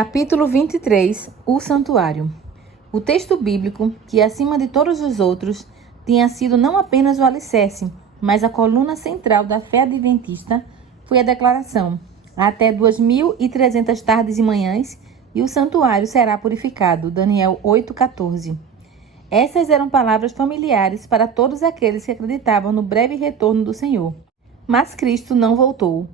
Capítulo 23. O Santuário. O texto bíblico, que acima de todos os outros, tinha sido não apenas o alicerce, mas a coluna central da fé adventista, foi a declaração: até 2.300 tardes e manhãs, e o santuário será purificado. Daniel 8,14. Essas eram palavras familiares para todos aqueles que acreditavam no breve retorno do Senhor. Mas Cristo não voltou.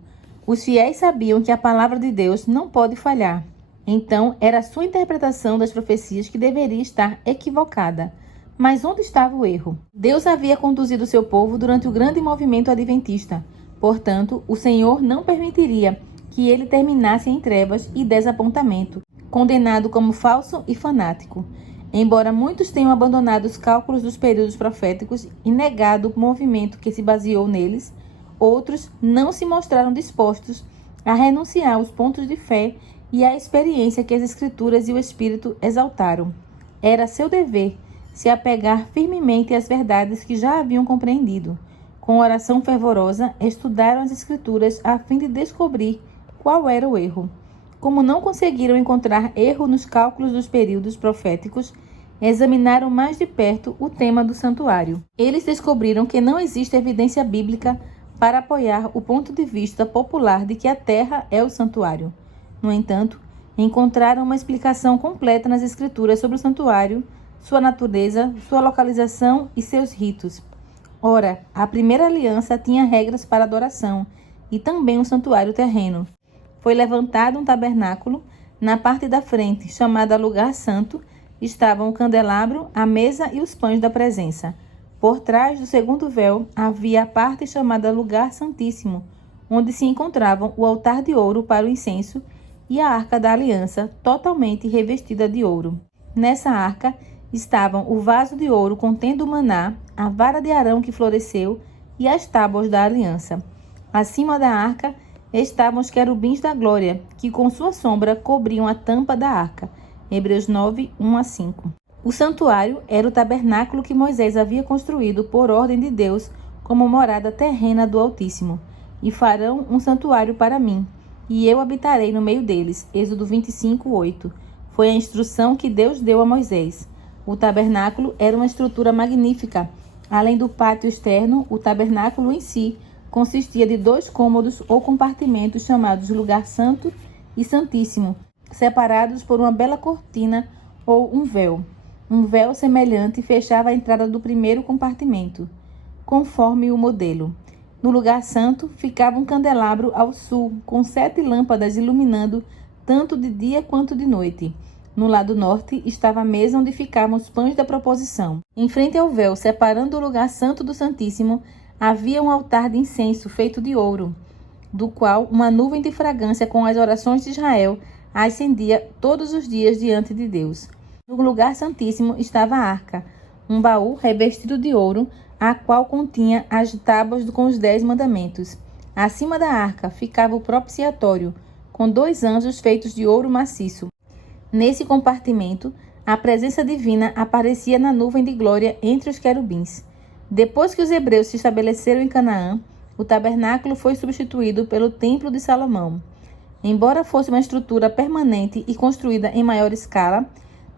Os fiéis sabiam que a palavra de Deus não pode falhar. Então, era a sua interpretação das profecias que deveria estar equivocada. Mas onde estava o erro? Deus havia conduzido seu povo durante o grande movimento adventista. Portanto, o Senhor não permitiria que ele terminasse em trevas e desapontamento, condenado como falso e fanático. Embora muitos tenham abandonado os cálculos dos períodos proféticos e negado o movimento que se baseou neles, outros não se mostraram dispostos a renunciar aos pontos de fé e à experiência que as Escrituras e o Espírito exaltaram. Era seu dever se apegar firmemente às verdades que já haviam compreendido. Com oração fervorosa, estudaram as Escrituras a fim de descobrir qual era o erro. Como não conseguiram encontrar erro nos cálculos dos períodos proféticos, examinaram mais de perto o tema do santuário. Eles descobriram que não existe evidência bíblica para apoiar o ponto de vista popular de que a terra é o santuário. No entanto, encontraram uma explicação completa nas Escrituras sobre o santuário, sua natureza, sua localização e seus ritos. Ora, a primeira aliança tinha regras para adoração e também um santuário terreno. Foi levantado um tabernáculo. Na parte da frente, chamada Lugar Santo, estavam o candelabro, a mesa e os pães da presença. Por trás do segundo véu havia a parte chamada Lugar Santíssimo, onde se encontravam o altar de ouro para o incenso e a arca da aliança, totalmente revestida de ouro. Nessa arca estavam o vaso de ouro contendo o maná, a vara de Arão que floresceu e as tábuas da aliança. Acima da arca estavam os querubins da glória, que com sua sombra cobriam a tampa da arca. Hebreus 9, 1-5. O santuário era o tabernáculo que Moisés havia construído por ordem de Deus como morada terrena do Altíssimo. E farão um santuário para mim, e eu habitarei no meio deles. Êxodo 25, 8. Foi a instrução que Deus deu a Moisés. O tabernáculo era uma estrutura magnífica. Além do pátio externo, o tabernáculo em si consistia de 2 cômodos ou compartimentos chamados Lugar Santo e Santíssimo, separados por uma bela cortina ou um véu. Um véu semelhante fechava a entrada do primeiro compartimento, conforme o modelo. No lugar santo ficava um candelabro ao sul, com 7 lâmpadas iluminando tanto de dia quanto de noite. No lado norte estava a mesa onde ficavam os pães da proposição. Em frente ao véu, separando o lugar santo do Santíssimo, havia um altar de incenso feito de ouro, do qual uma nuvem de fragrância com as orações de Israel ascendia todos os dias diante de Deus. No lugar santíssimo estava a arca, um baú revestido de ouro, a qual continha as tábuas com os 10 mandamentos. Acima da arca ficava o propiciatório, com 2 anjos feitos de ouro maciço. Nesse compartimento, a presença divina aparecia na nuvem de glória entre os querubins. Depois que os hebreus se estabeleceram em Canaã, o tabernáculo foi substituído pelo Templo de Salomão. Embora fosse uma estrutura permanente e construída em maior escala,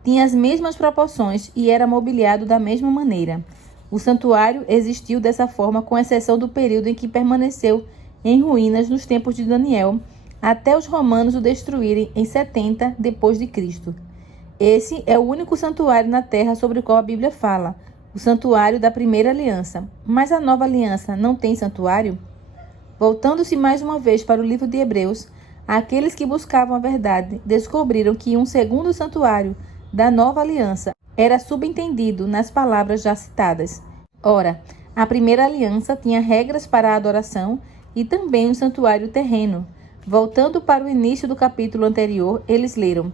tinha as mesmas proporções e era mobiliado da mesma maneira. O santuário existiu dessa forma, com exceção do período em que permaneceu em ruínas nos tempos de Daniel, até os romanos o destruírem em 70 d.C. Esse é o único santuário na terra sobre o qual a Bíblia fala, o santuário da primeira aliança. Mas a nova aliança não tem santuário? Voltando-se mais uma vez para o livro de Hebreus, aqueles que buscavam a verdade descobriram que um segundo santuário da nova aliança era subentendido nas palavras já citadas. Ora, a primeira aliança tinha regras para a adoração e também um santuário terreno. Voltando para o início do capítulo anterior, eles leram: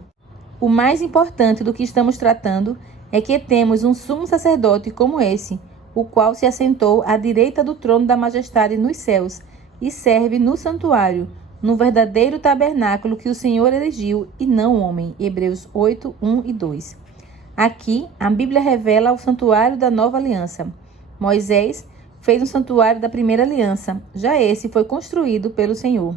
o mais importante do que estamos tratando é que temos um sumo sacerdote como esse, o qual se assentou à direita do trono da majestade nos céus e serve no santuário, no verdadeiro tabernáculo que o Senhor erigiu e não o homem. Hebreus 8, 1 e 2. Aqui, a Bíblia revela o santuário da nova aliança. Moisés fez um santuário da primeira aliança. Já esse foi construído pelo Senhor.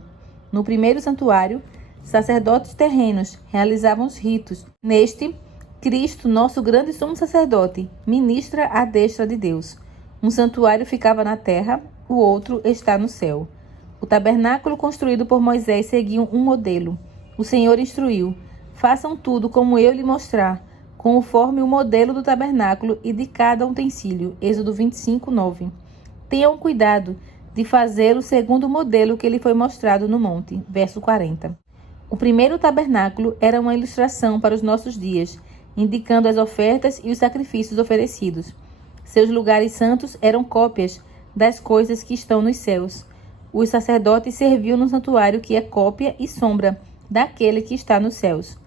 No primeiro santuário, sacerdotes terrenos realizavam os ritos. Neste, Cristo, nosso grande sumo sacerdote, ministra à destra de Deus. Um santuário ficava na terra, o outro está no céu. O tabernáculo construído por Moisés seguia um modelo. O Senhor instruiu: façam tudo como eu lhe mostrar, conforme o modelo do tabernáculo e de cada utensílio. Êxodo 25, 9. Tenham cuidado de fazê-lo segundo o modelo que lhe foi mostrado no monte. Verso 40. O primeiro tabernáculo era uma ilustração para os nossos dias, indicando as ofertas e os sacrifícios oferecidos. Seus lugares santos eram cópias das coisas que estão nos céus. Os sacerdotes serviam no santuário que é cópia e sombra daquele que está nos céus.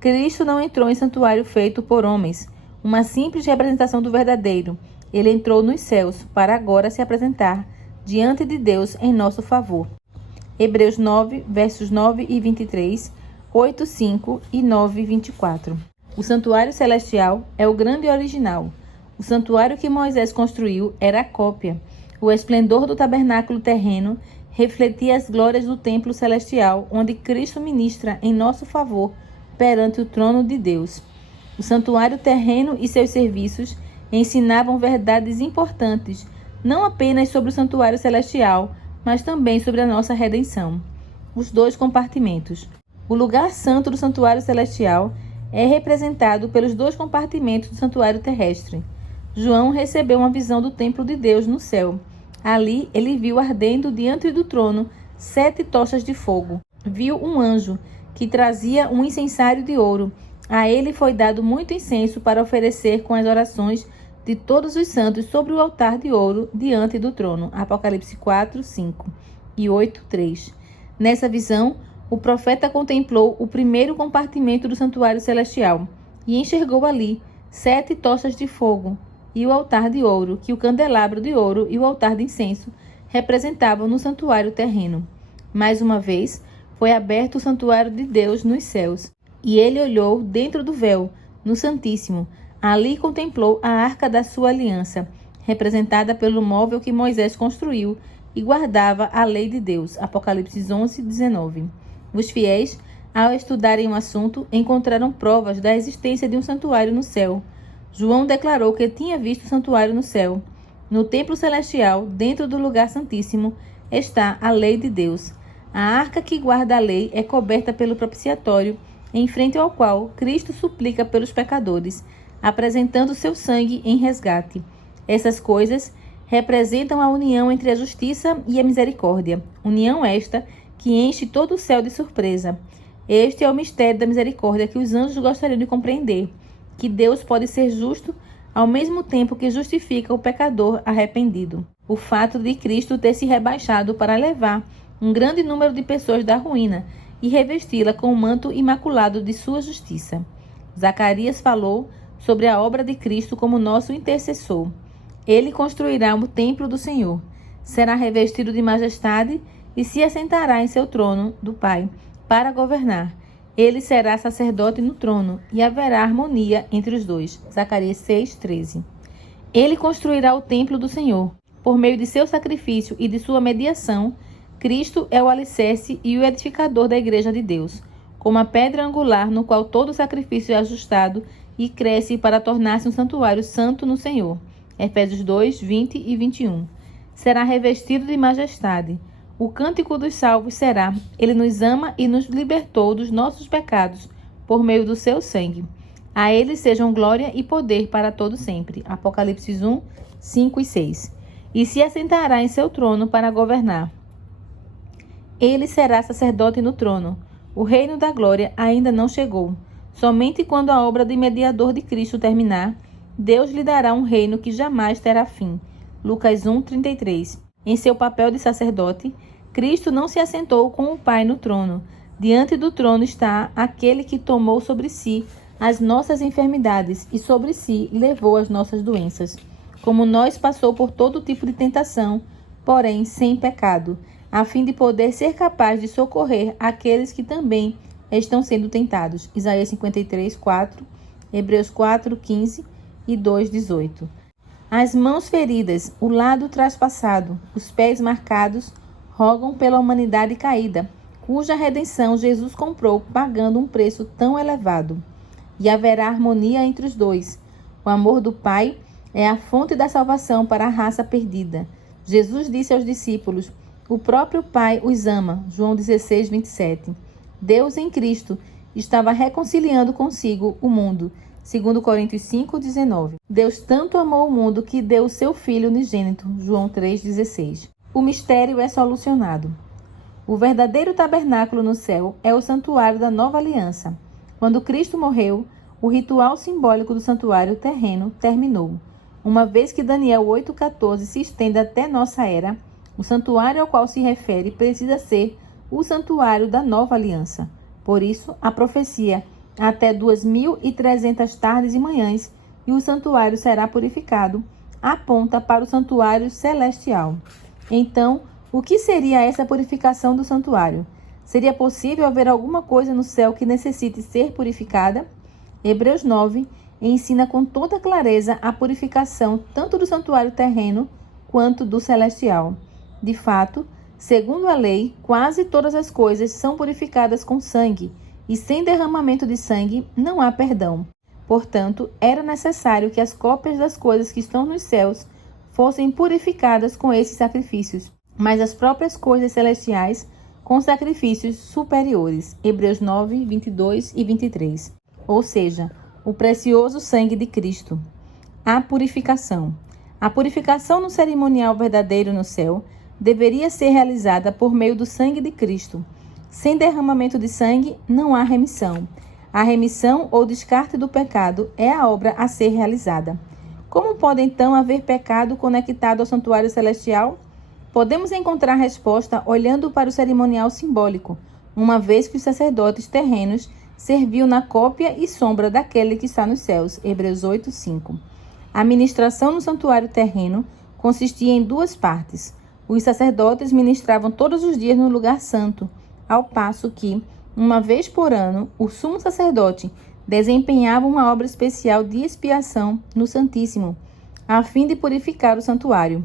Cristo não entrou em santuário feito por homens, uma simples representação do verdadeiro. Ele entrou nos céus para agora se apresentar diante de Deus em nosso favor. Hebreus 9, versos 9 e 23, 8, 5 e 9, 24. O santuário celestial é o grande original. O santuário que Moisés construiu era a cópia. O esplendor do tabernáculo terreno refletia as glórias do templo celestial, onde Cristo ministra em nosso favor perante o trono de Deus. O santuário terreno e seus serviços ensinavam verdades importantes, não apenas sobre o santuário celestial, mas também sobre a nossa redenção. Os dois compartimentos. O lugar santo do santuário celestial é representado pelos dois compartimentos do santuário terrestre. João recebeu uma visão do templo de Deus no céu. Ali ele viu ardendo diante do trono 7 tochas de fogo. Viu um anjo que trazia um incensário de ouro. A ele foi dado muito incenso para oferecer com as orações de todos os santos sobre o altar de ouro diante do trono. Apocalipse 4, 5 e 8, 3. Nessa visão, o profeta contemplou o primeiro compartimento do santuário celestial e enxergou ali 7 tochas de fogo e o altar de ouro, que o candelabro de ouro e o altar de incenso representavam no santuário terreno. Mais uma vez, foi aberto o santuário de Deus nos céus, e ele olhou dentro do véu, no Santíssimo. Ali contemplou a arca da sua aliança, representada pelo móvel que Moisés construiu e guardava a lei de Deus. Apocalipse 11, 19. Os fiéis, ao estudarem o assunto, encontraram provas da existência de um santuário no céu. João declarou que tinha visto o santuário no céu. No templo celestial, dentro do lugar santíssimo, está a lei de Deus. A arca que guarda a lei é coberta pelo propiciatório, em frente ao qual Cristo suplica pelos pecadores, apresentando seu sangue em resgate. Essas coisas representam a união entre a justiça e a misericórdia, união esta que enche todo o céu de surpresa. Este é o mistério da misericórdia que os anjos gostariam de compreender, que Deus pode ser justo ao mesmo tempo que justifica o pecador arrependido. O fato de Cristo ter se rebaixado para levar um grande número de pessoas da ruína e revesti-la com o manto imaculado de sua justiça. Zacarias falou sobre a obra de Cristo como nosso intercessor. Ele construirá o templo do Senhor, será revestido de majestade e se assentará em seu trono do Pai para governar. Ele será sacerdote no trono e haverá harmonia entre os dois. Zacarias 6:13. Ele construirá o templo do Senhor. Por meio de seu sacrifício e de sua mediação, Cristo é o alicerce e o edificador da igreja de Deus, como a pedra angular no qual todo sacrifício é ajustado e cresce para tornar-se um santuário santo no Senhor. Efésios 2, 20 e 21. Será revestido de majestade. O cântico dos salvos será: Ele nos ama e nos libertou dos nossos pecados por meio do seu sangue. A Ele sejam glória e poder para todo sempre. Apocalipse 1, 5 e 6. E se assentará em seu trono para governar. Ele será sacerdote no trono. O reino da glória ainda não chegou. Somente quando a obra de mediador de Cristo terminar, Deus lhe dará um reino que jamais terá fim. Lucas 1, 33. Em seu papel de sacerdote, Cristo não se assentou com o Pai no trono. Diante do trono está aquele que tomou sobre si as nossas enfermidades e sobre si levou as nossas doenças. Como nós, passou por todo tipo de tentação, porém sem pecado, a fim de poder ser capaz de socorrer aqueles que também estão sendo tentados. Isaías 53, 4, Hebreus 4, 15 e 2, 18. As mãos feridas, o lado traspassado, os pés marcados, rogam pela humanidade caída, cuja redenção Jesus comprou pagando um preço tão elevado. E haverá harmonia entre os dois. O amor do Pai é a fonte da salvação para a raça perdida. Jesus disse aos discípulos: o próprio Pai os ama. João 16, 27. Deus em Cristo estava reconciliando consigo o mundo. 2 Coríntios 5, 19. Deus tanto amou o mundo que deu o seu Filho unigênito. João 3, 16. O mistério é solucionado. O verdadeiro tabernáculo no céu é o santuário da nova aliança. Quando Cristo morreu, o ritual simbólico do santuário terreno terminou. Uma vez que Daniel 8,14 se estende até nossa era, o santuário ao qual se refere precisa ser o santuário da nova aliança. Por isso, a profecia até 2.300 tardes e manhãs e o santuário será purificado, aponta para o santuário celestial. Então, o que seria essa purificação do santuário? Seria possível haver alguma coisa no céu que necessite ser purificada? Hebreus 9 ensina com toda clareza a purificação tanto do santuário terreno quanto do celestial. De fato, segundo a lei, quase todas as coisas são purificadas com sangue, e sem derramamento de sangue não há perdão. Portanto, era necessário que as cópias das coisas que estão nos céus fossem purificadas com esses sacrifícios, mas as próprias coisas celestiais com sacrifícios superiores. Hebreus 9, 22 e 23. Ou seja, o precioso sangue de Cristo. A purificação. A purificação no cerimonial verdadeiro no céu deveria ser realizada por meio do sangue de Cristo. Sem derramamento de sangue, não há remissão. A remissão ou descarte do pecado é a obra a ser realizada. Como pode então haver pecado conectado ao santuário celestial? Podemos encontrar a resposta olhando para o cerimonial simbólico, uma vez que os sacerdotes terrenos serviam na cópia e sombra daquele que está nos céus. Hebreus 8, 5. A ministração no santuário terreno consistia em duas partes. Os sacerdotes ministravam todos os dias no lugar santo, ao passo que, uma vez por ano, o sumo sacerdote desempenhava uma obra especial de expiação no Santíssimo, a fim de purificar o santuário.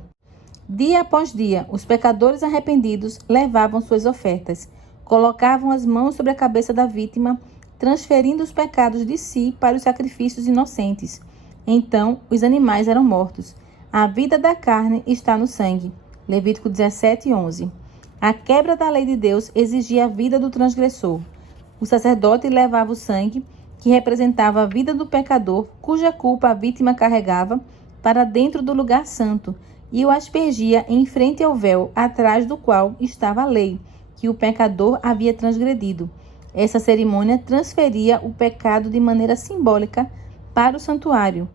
Dia após dia, os pecadores arrependidos levavam suas ofertas, colocavam as mãos sobre a cabeça da vítima, transferindo os pecados de si para os sacrifícios inocentes. Então, os animais eram mortos. A vida da carne está no sangue. Levítico 17, 11. A quebra da lei de Deus exigia a vida do transgressor. O sacerdote levava o sangue, que representava a vida do pecador, cuja culpa a vítima carregava, para dentro do lugar santo, e o aspergia em frente ao véu, atrás do qual estava a lei, que o pecador havia transgredido. Essa cerimônia transferia o pecado de maneira simbólica para o santuário.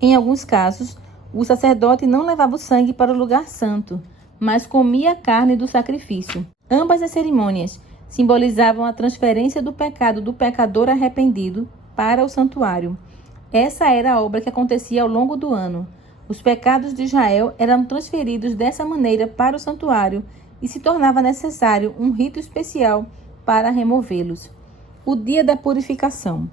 Em alguns casos, o sacerdote não levava o sangue para o lugar santo, mas comia a carne do sacrifício. Ambas as cerimônias simbolizavam a transferência do pecado do pecador arrependido para o santuário. Essa era a obra que acontecia ao longo do ano. Os pecados de Israel eram transferidos dessa maneira para o santuário e se tornava necessário um rito especial para removê-los. O dia da purificação.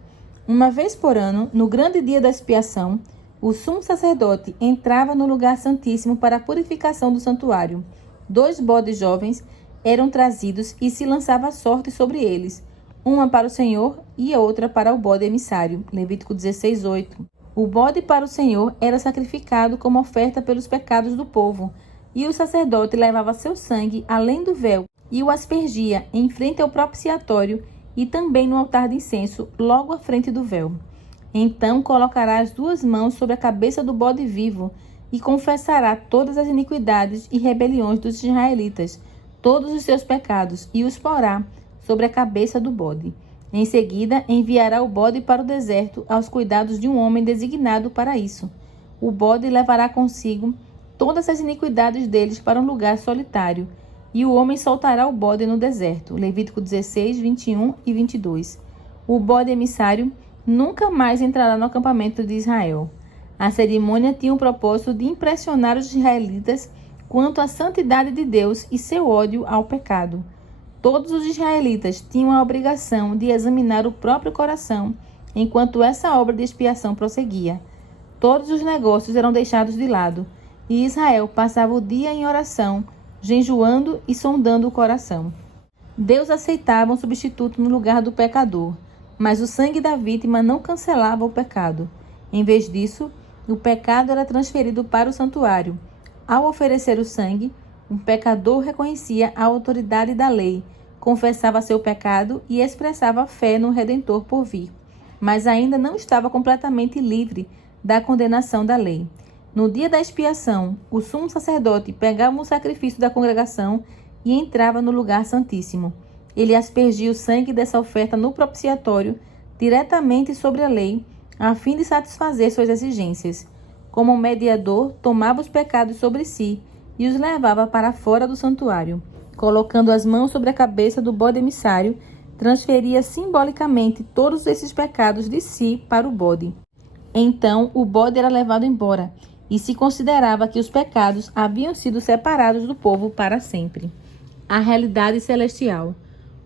Uma vez por ano, no grande dia da expiação, o sumo sacerdote entrava no lugar santíssimo para a purificação do santuário. 2 bodes jovens eram trazidos e se lançava sorte sobre eles, uma para o Senhor e outra para o bode emissário. Levítico 16, 8. O bode para o Senhor era sacrificado como oferta pelos pecados do povo, e o sacerdote levava seu sangue além do véu e o aspergia em frente ao propiciatório e também no altar de incenso, logo à frente do véu. Então colocará as 2 mãos sobre a cabeça do bode vivo e confessará todas as iniquidades e rebeliões dos israelitas, todos os seus pecados, e os porá sobre a cabeça do bode. Em seguida, enviará o bode para o deserto aos cuidados de um homem designado para isso. O bode levará consigo todas as iniquidades deles para um lugar solitário, e o homem soltará o bode no deserto. Levítico 16, 21 e 22. O bode emissário nunca mais entrará no acampamento de Israel. A cerimônia tinha o propósito de impressionar os israelitas quanto à santidade de Deus e seu ódio ao pecado. Todos os israelitas tinham a obrigação de examinar o próprio coração enquanto essa obra de expiação prosseguia. Todos os negócios eram deixados de lado, e Israel passava o dia em oração, jejuando e sondando o coração. Deus aceitava um substituto no lugar do pecador, mas o sangue da vítima não cancelava o pecado. Em vez disso, o pecado era transferido para o santuário. Ao oferecer o sangue, um pecador reconhecia a autoridade da lei, confessava seu pecado e expressava fé no Redentor por vir, mas ainda não estava completamente livre da condenação da lei. No dia da expiação, o sumo sacerdote pegava um sacrifício da congregação e entrava no lugar santíssimo. Ele aspergia o sangue dessa oferta no propiciatório, diretamente sobre a lei, a fim de satisfazer suas exigências. Como mediador, tomava os pecados sobre si e os levava para fora do santuário. Colocando as mãos sobre a cabeça do bode emissário, transferia simbolicamente todos esses pecados de si para o bode. Então, o bode era levado embora, e se considerava que os pecados haviam sido separados do povo para sempre. A realidade celestial.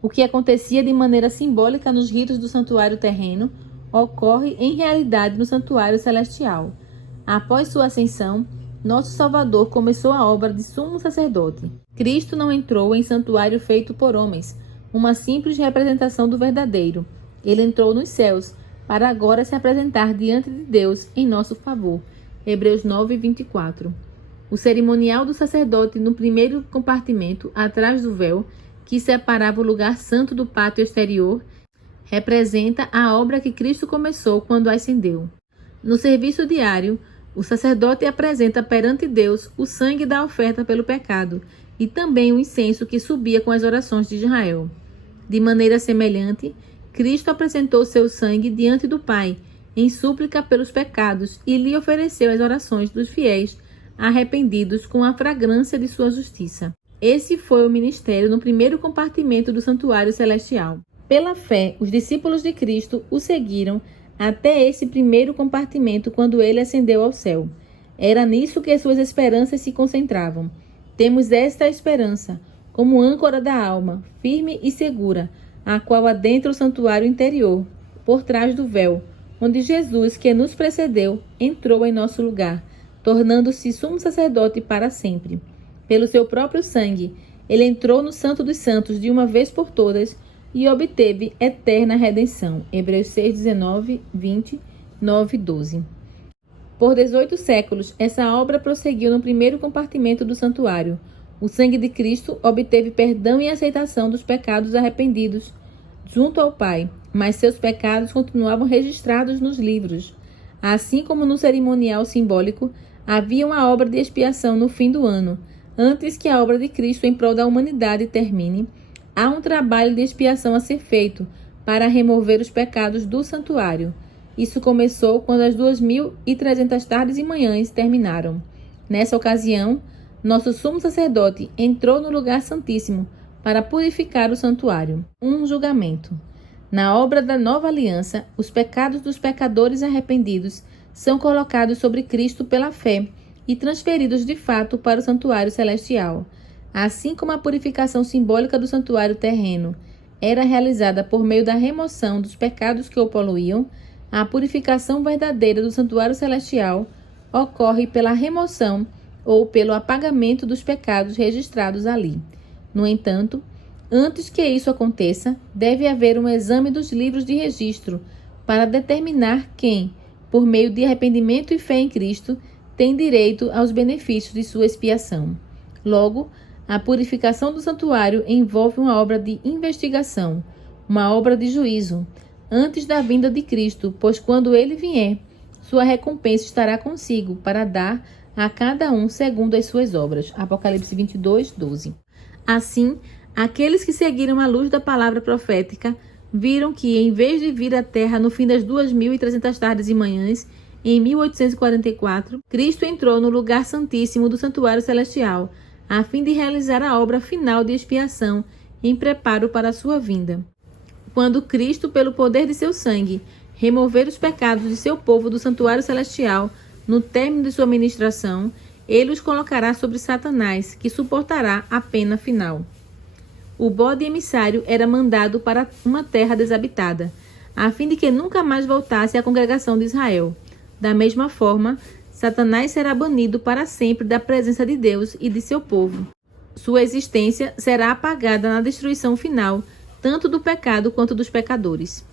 O que acontecia de maneira simbólica nos ritos do santuário terreno ocorre em realidade no santuário celestial. Após sua ascensão, nosso Salvador começou a obra de sumo sacerdote. Cristo não entrou em santuário feito por homens, uma simples representação do verdadeiro. Ele entrou nos céus, para agora se apresentar diante de Deus em nosso favor. Hebreus 9, 24. O cerimonial do sacerdote no primeiro compartimento, atrás do véu, que separava o lugar santo do pátio exterior, representa a obra que Cristo começou quando ascendeu. No serviço diário, o sacerdote apresenta perante Deus o sangue da oferta pelo pecado e também o incenso que subia com as orações de Israel. De maneira semelhante, Cristo apresentou seu sangue diante do Pai, em súplica pelos pecados, e lhe ofereceu as orações dos fiéis arrependidos com a fragrância de sua justiça. Esse foi o ministério no primeiro compartimento do santuário celestial. Pela fé, os discípulos de Cristo o seguiram até esse primeiro compartimento quando ele ascendeu ao céu. Era nisso que suas esperanças se concentravam. Temos esta esperança, como âncora da alma, firme e segura, a qual adentra o santuário interior, por trás do véu, onde Jesus, que nos precedeu, entrou em nosso lugar, tornando-se sumo sacerdote para sempre. Pelo seu próprio sangue, ele entrou no Santo dos Santos de uma vez por todas e obteve eterna redenção. Hebreus 6, 19, 20, 9 e 12. Por 18 séculos, essa obra prosseguiu no primeiro compartimento do santuário. O sangue de Cristo obteve perdão e aceitação dos pecados arrependidos junto ao Pai, mas seus pecados continuavam registrados nos livros. Assim como no cerimonial simbólico, havia uma obra de expiação no fim do ano. Antes que a obra de Cristo em prol da humanidade termine, há um trabalho de expiação a ser feito para remover os pecados do santuário. Isso começou quando as 2.300 tardes e manhãs terminaram. Nessa ocasião, nosso sumo sacerdote entrou no lugar santíssimo para purificar o santuário. Um julgamento. Na obra da nova aliança, os pecados dos pecadores arrependidos são colocados sobre Cristo pela fé e transferidos de fato para o santuário celestial. Assim como a purificação simbólica do santuário terreno era realizada por meio da remoção dos pecados que o poluíam, a purificação verdadeira do santuário celestial ocorre pela remoção ou pelo apagamento dos pecados registrados ali. No entanto, antes que isso aconteça, deve haver um exame dos livros de registro para determinar quem, por meio de arrependimento e fé em Cristo, tem direito aos benefícios de sua expiação. Logo, a purificação do santuário envolve uma obra de investigação, uma obra de juízo, antes da vinda de Cristo, pois quando ele vier, sua recompensa estará consigo para dar a cada um segundo as suas obras. Apocalipse 22, 12. Assim, aqueles que seguiram a luz da palavra profética viram que, em vez de vir à Terra no fim das 2.300 tardes e manhãs, em 1844, Cristo entrou no lugar santíssimo do santuário celestial, a fim de realizar a obra final de expiação em preparo para a sua vinda. Quando Cristo, pelo poder de seu sangue, remover os pecados de seu povo do santuário celestial, no término de sua ministração, ele os colocará sobre Satanás, que suportará a pena final. O bode emissário era mandado para uma terra desabitada, a fim de que nunca mais voltasse à congregação de Israel. Da mesma forma, Satanás será banido para sempre da presença de Deus e de seu povo. sua existência será apagada na destruição final, tanto do pecado quanto dos pecadores.